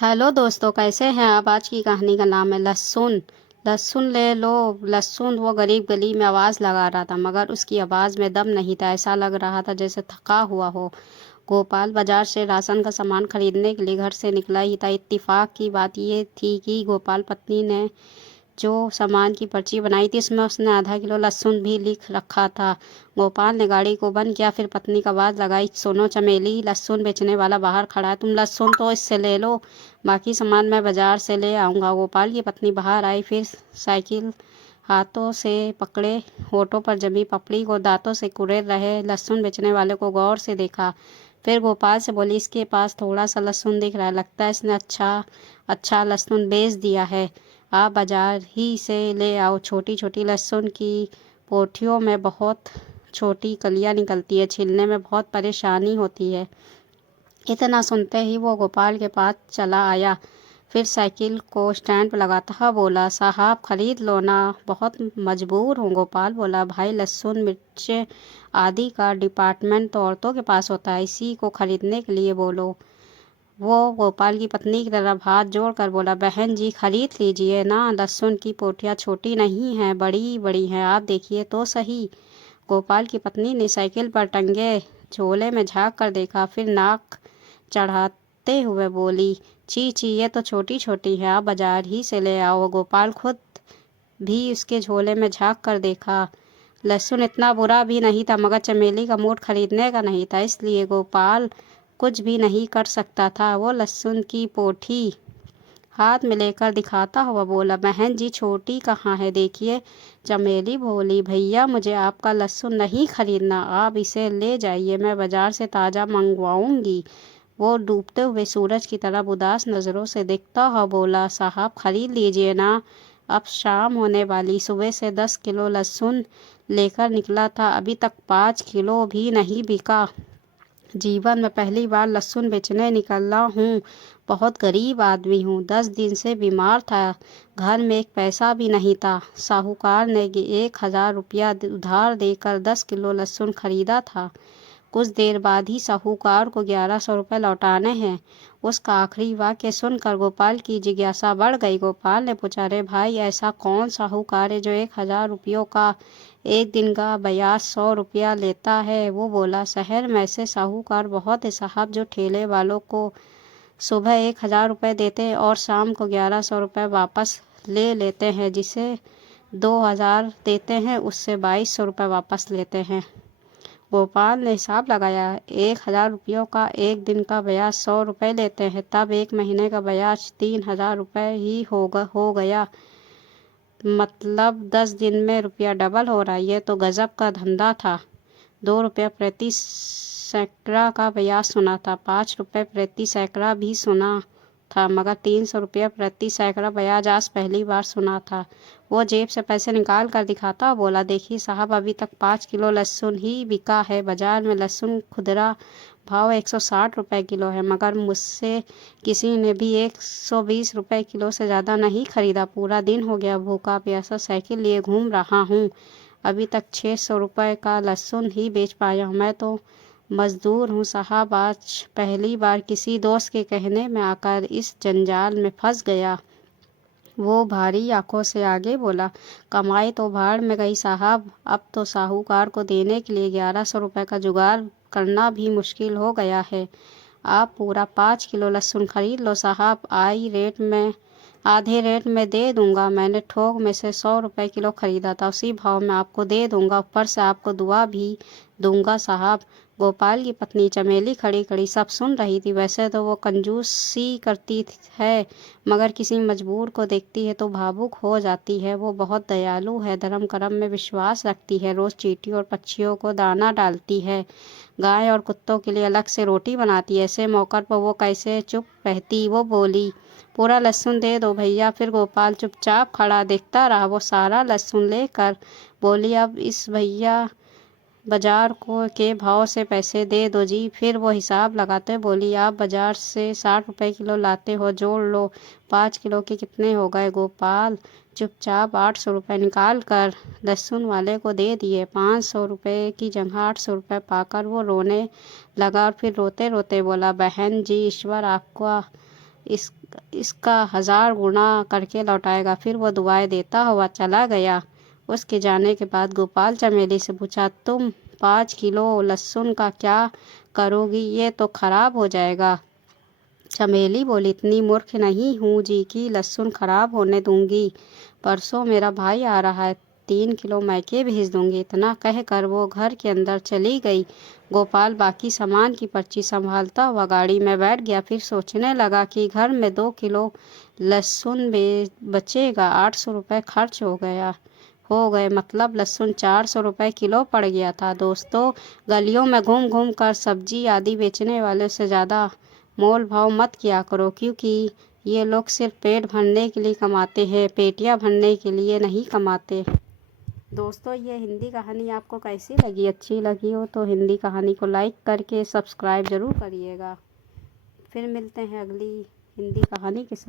Hello दोस्तों, कैसे हैं आप। आज की कहानी का नाम है लहसुन। लहसुन ले लो लहसुन। वो गरीब गली में आवाज़ लगा रहा था, मगर उसकी आवाज़ में दम नहीं था। ऐसा लग रहा था जैसे थका हुआ हो। गोपाल बाजार से राशन का सामान खरीदने के लिए घर से निकला ही था। इत्तेफाक की बात ये थी कि गोपाल पत्नी ने जो सामान की पर्ची बनाई थी उसमें उसने आधा किलो लहसुन भी लिख रखा था। गोपाल ने गाड़ी को बंद किया, फिर पत्नी का आवाज़ लगाई, सुनो चमेली, लहसुन बेचने वाला बाहर खड़ा है, तुम लहसुन तो इससे ले लो, बाकी सामान मैं बाजार से ले आऊँगा। गोपाल की पत्नी बाहर आई, फिर साइकिल हाथों से पकड़े होठों पर जमी पपड़ी को दांतों से कुरेद रहे लहसुन बेचने वाले को गौर से देखा। फिर गोपाल से बोली, इसके पास थोड़ा सा लहसुन दिख रहा है, लगता है इसने अच्छा अच्छा लहसुन बेच दिया है। आप बाजार ही से ले आओ। छोटी छोटी लहसुन की पोठियों में बहुत छोटी कलियां निकलती है, छीलने में बहुत परेशानी होती है। इतना सुनते ही वो गोपाल के पास चला आया, फिर साइकिल को स्टैंड पर लगाता हुआ बोला, साहब खरीद लो ना, बहुत मजबूर हूँ। गोपाल बोला, भाई लहसुन मिर्च आदि का डिपार्टमेंट तो औरतों के पास होता है, इसी को खरीदने के लिए बोलो। वो गोपाल की पत्नी की तरफ हाथ जोड़कर बोला, बहन जी खरीद लीजिए ना, लहसुन की पोठियाँ छोटी नहीं हैं, बड़ी बड़ी हैं, आप देखिए तो सही। गोपाल की पत्नी ने साइकिल पर टंगे झोले में झांक कर देखा, फिर नाक चढ़ाते हुए बोली, छी छी, ये तो छोटी छोटी है, आप बाजार ही से ले आओ। गोपाल खुद भी उसके झोले में झांक कर देखा। लहसुन इतना बुरा भी नहीं था, मगर चमेली का मूड खरीदने का नहीं था, इसलिए गोपाल कुछ भी नहीं कर सकता था। वो लहसुन की पोठी हाथ में लेकर दिखाता हुआ बोला, बहन जी छोटी कहाँ है, देखिए। चमेली बोली, भैया मुझे आपका लहसुन नहीं खरीदना, आप इसे ले जाइए, मैं बाजार से ताज़ा मंगवाऊंगी। वो डूबते हुए सूरज की तरफ उदास नज़रों से देखता हुआ बोला, साहब खरीद लीजिए ना, अब शाम होने वाली। सुबह से 10 किलो लहसुन लेकर निकला था, अभी तक 5 किलो भी नहीं बिका। जीवन में पहली बार लहसुन बेचने निकला हूँ। बहुत गरीब आदमी हूँ, 10 दिन से बीमार था, घर में एक पैसा भी नहीं था। साहूकार ने 1,000 रुपया उधार देकर 10 किलो लहसुन खरीदा था। कुछ देर बाद ही साहूकार को 1100 रुपये लौटाने हैं। उसका आखिरी वाक्य सुनकर गोपाल की जिज्ञासा बढ़ गई। गोपाल ने पूछा, अरे भाई, ऐसा कौन साहूकार है जो 1,000 रुपयों का एक दिन का ब्याज 100 रुपया लेता है। वो बोला, शहर में ऐसे साहूकार बहुत है साहब, जो ठेले वालों को सुबह 1,000 रुपये देते हैं और शाम को 1100 रुपये वापस ले लेते हैं, जिसे 2,000 देते हैं उससे 2,200 रुपये वापस लेते हैं। गोपाल ने हिसाब लगाया, 1,000 रुपयों का एक दिन का ब्याज 100 रुपये लेते हैं, तब एक महीने का ब्याज 3,000 रुपये ही हो गया। मतलब 10 दिन में रुपया डबल हो रहा है। ये तो गजब का धंधा था। 2 रुपया प्रति सैकड़ा का ब्याज सुना था, 5 रुपये प्रति सैकड़ा भी सुना था, मगर 300 रुपया प्रति सैकड़ा ब्याज आज पहली बार सुना था। वो जेब से पैसे निकाल कर दिखाता बोला, देखिए साहब, अभी तक 5 किलो लहसुन ही बिका है। बाजार में लहसुन खुदरा भाव 160 रुपये किलो है, मगर मुझसे किसी ने भी 120 रुपये किलो से ज़्यादा नहीं खरीदा। पूरा दिन हो गया भूखा प्यासा साइकिल लिए घूम रहा हूँ, अभी तक 600 रुपये का लहसुन ही बेच पाया हूँ। मैं तो मजदूर हूँ साहब, आज पहली बार किसी दोस्त के कहने में आकर इस जंजाल में फंस गया। वो भारी आंखों से आगे बोला, कमाई तो भाड़ में गई साहब, अब तो साहूकार को देने के लिए 1,100 रुपये का जुगाड़ करना भी मुश्किल हो गया है। आप पूरा 5 किलो लहसुन खरीद लो साहब, आधे रेट में दे दूंगा। मैंने थोक में से 100 रुपये किलो खरीदा था, उसी भाव में आपको दे दूंगा, ऊपर से आपको दुआ भी दूंगा साहब। गोपाल की पत्नी चमेली खड़ी खड़ी सब सुन रही थी। वैसे तो वो कंजूसी करती है, मगर किसी मजबूर को देखती है तो भावुक हो जाती है। वो बहुत दयालु है, धर्म कर्म में विश्वास रखती है, रोज चींटी और पक्षियों को दाना डालती है, गाय और कुत्तों के लिए अलग से रोटी बनाती है। ऐसे मौके पर वो कैसे चुप रहती। वो बोली, पूरा लहसुन दे दो भैया। फिर गोपाल चुपचाप खड़ा देखता रहा। वो सारा लहसुन लेकर बोली, अब इस भैया बाजार को के भाव से पैसे दे दो जी। फिर वो हिसाब लगाते बोली, आप बाजार से 60 रुपये किलो लाते हो, जोड़ लो, 5 किलो के कितने हो गए। गोपाल चुपचाप 800 रुपये निकाल कर लहसुन वाले को दे दिए। 500 रुपये की जगह 800 रुपये पाकर वो रोने लगा और फिर रोते रोते बोला, बहन जी, ईश्वर आपका इस इसका 1000 गुना करके लौटाएगा। फिर वो दुआएं देता हुआ चला गया। उसके जाने के बाद गोपाल चमेली से पूछा, तुम 5 किलो लहसुन का क्या करोगी? ये तो खराब हो जाएगा। चमेली बोली, इतनी मूर्ख नहीं हूँ जी कि लहसुन खराब होने दूंगी। परसों मेरा भाई आ रहा है, 3 किलो मैके भेज दूंगी। इतना कहकर वो घर के अंदर चली गई। गोपाल बाकी सामान की पर्ची संभालता हुआ गाड़ी में बैठ गया। फिर सोचने लगा कि घर में 2 किलो लहसुन बचेगा, 800 रुपये खर्च हो गए, मतलब लहसुन 400 रुपये किलो पड़ गया था। दोस्तों, गलियों में घूम घूम कर सब्जी आदि बेचने वालों से ज़्यादा मोल भाव मत किया करो, क्योंकि ये लोग सिर्फ पेट भरने के लिए कमाते हैं, पेटियां भरने के लिए नहीं कमाते। दोस्तों, ये हिंदी कहानी आपको कैसी लगी? अच्छी लगी हो तो हिंदी कहानी को लाइक करके सब्सक्राइब ज़रूर करिएगा। फिर मिलते हैं अगली हिंदी कहानी के साथ।